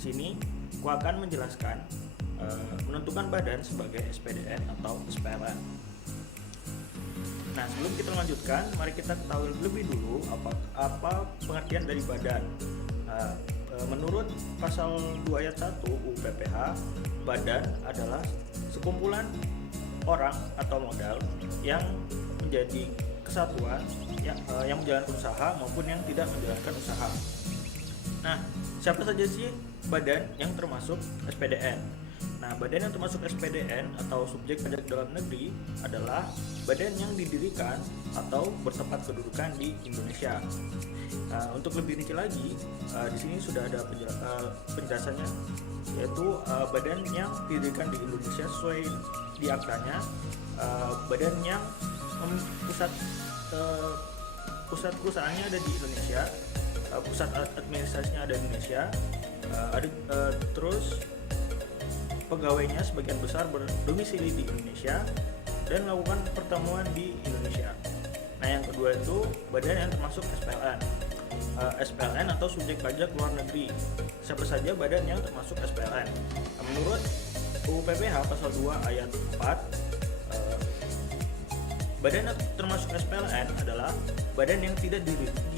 Di sini aku akan menjelaskan menentukan badan sebagai SPDN atau SPLN. Nah, sebelum kita lanjutkan, mari kita ketahui lebih dulu apa pengertian dari badan. Menurut pasal 2 ayat 1 UU PPH, badan adalah sekumpulan orang atau modal yang menjadi kesatuan yang menjalankan usaha maupun yang tidak menjalankan usaha. Nah, siapa saja sih badan yang termasuk SPDN? Nah, badan yang termasuk SPDN atau subjek pajak dalam negeri adalah badan yang didirikan atau bertempat kedudukan di Indonesia. Nah, untuk lebih rinci lagi, di sini sudah ada penjelasannya, yaitu badan yang didirikan di Indonesia sesuai di aktanya, badan yang pusat perusahaannya ada di Indonesia, pusat administrasinya ada di Indonesia, terus pegawainya sebagian besar berdomisili di Indonesia dan melakukan pertemuan di Indonesia. Nah, yang kedua itu badan yang termasuk SPLN. SPLN atau subjek pajak luar negeri. Siapa saja badan yang termasuk SPLN? Menurut UU PPH pasal 2 ayat 4, badan yang termasuk SPLN adalah badan yang tidak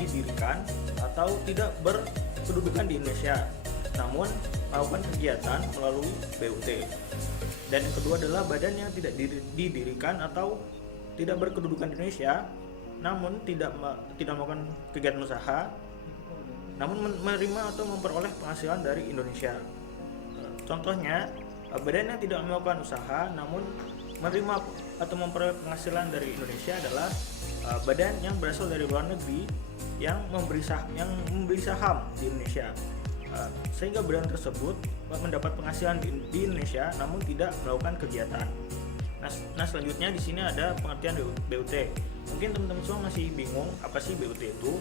didirikan atau tidak berkedudukan di Indonesia, namun melakukan kegiatan melalui BUT. Dan yang kedua adalah badan yang tidak didirikan atau tidak berkedudukan di Indonesia, namun tidak melakukan kegiatan usaha, namun menerima atau memperoleh penghasilan dari Indonesia. Contohnya, badan yang tidak melakukan usaha namun menerima atau memperoleh penghasilan dari Indonesia adalah badan yang berasal dari luar negeri yang membeli saham di Indonesia, sehingga badan tersebut mendapat penghasilan di Indonesia namun tidak melakukan kegiatan. Nah, selanjutnya di sini ada pengertian BUT. Mungkin teman-teman semua masih bingung apa sih BUT itu.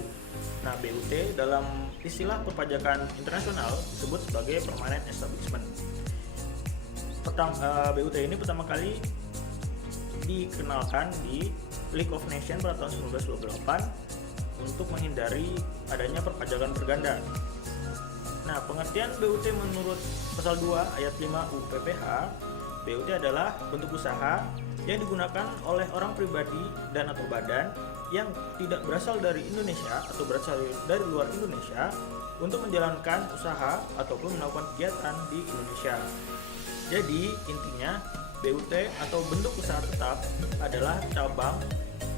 Nah, BUT dalam istilah perpajakan internasional disebut sebagai Permanent Establishment. BUT ini pertama kali dikenalkan di League of Nations pada tahun 1928 untuk menghindari adanya perpajakan berganda. Nah, pengertian BUT menurut pasal 2 ayat 5 UU PPH, BUT adalah bentuk usaha yang digunakan oleh orang pribadi dan atau badan yang tidak berasal dari Indonesia atau berasal dari luar Indonesia untuk menjalankan usaha ataupun melakukan kegiatan di Indonesia. Jadi, intinya BUT atau bentuk usaha tetap adalah cabang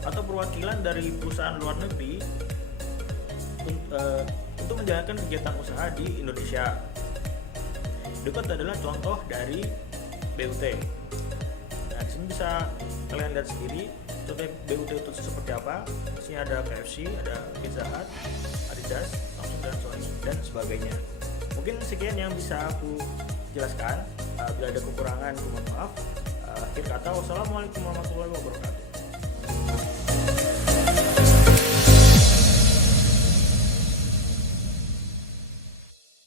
atau perwakilan dari perusahaan luar negeri untuk menjalankan kegiatan usaha di Indonesia. Berikut adalah contoh dari BUT. Nah, di sini bisa kalian lihat sendiri contoh BUT itu seperti apa. Di sini ada KFC, ada Pizza Hut, Adidas, Samsung dan Sony dan sebagainya. Mungkin sekian yang bisa aku jelaskan. Bila ada kekurangan, mohon maaf. Akhir kata, wassalamualaikum warahmatullahi wabarakatuh.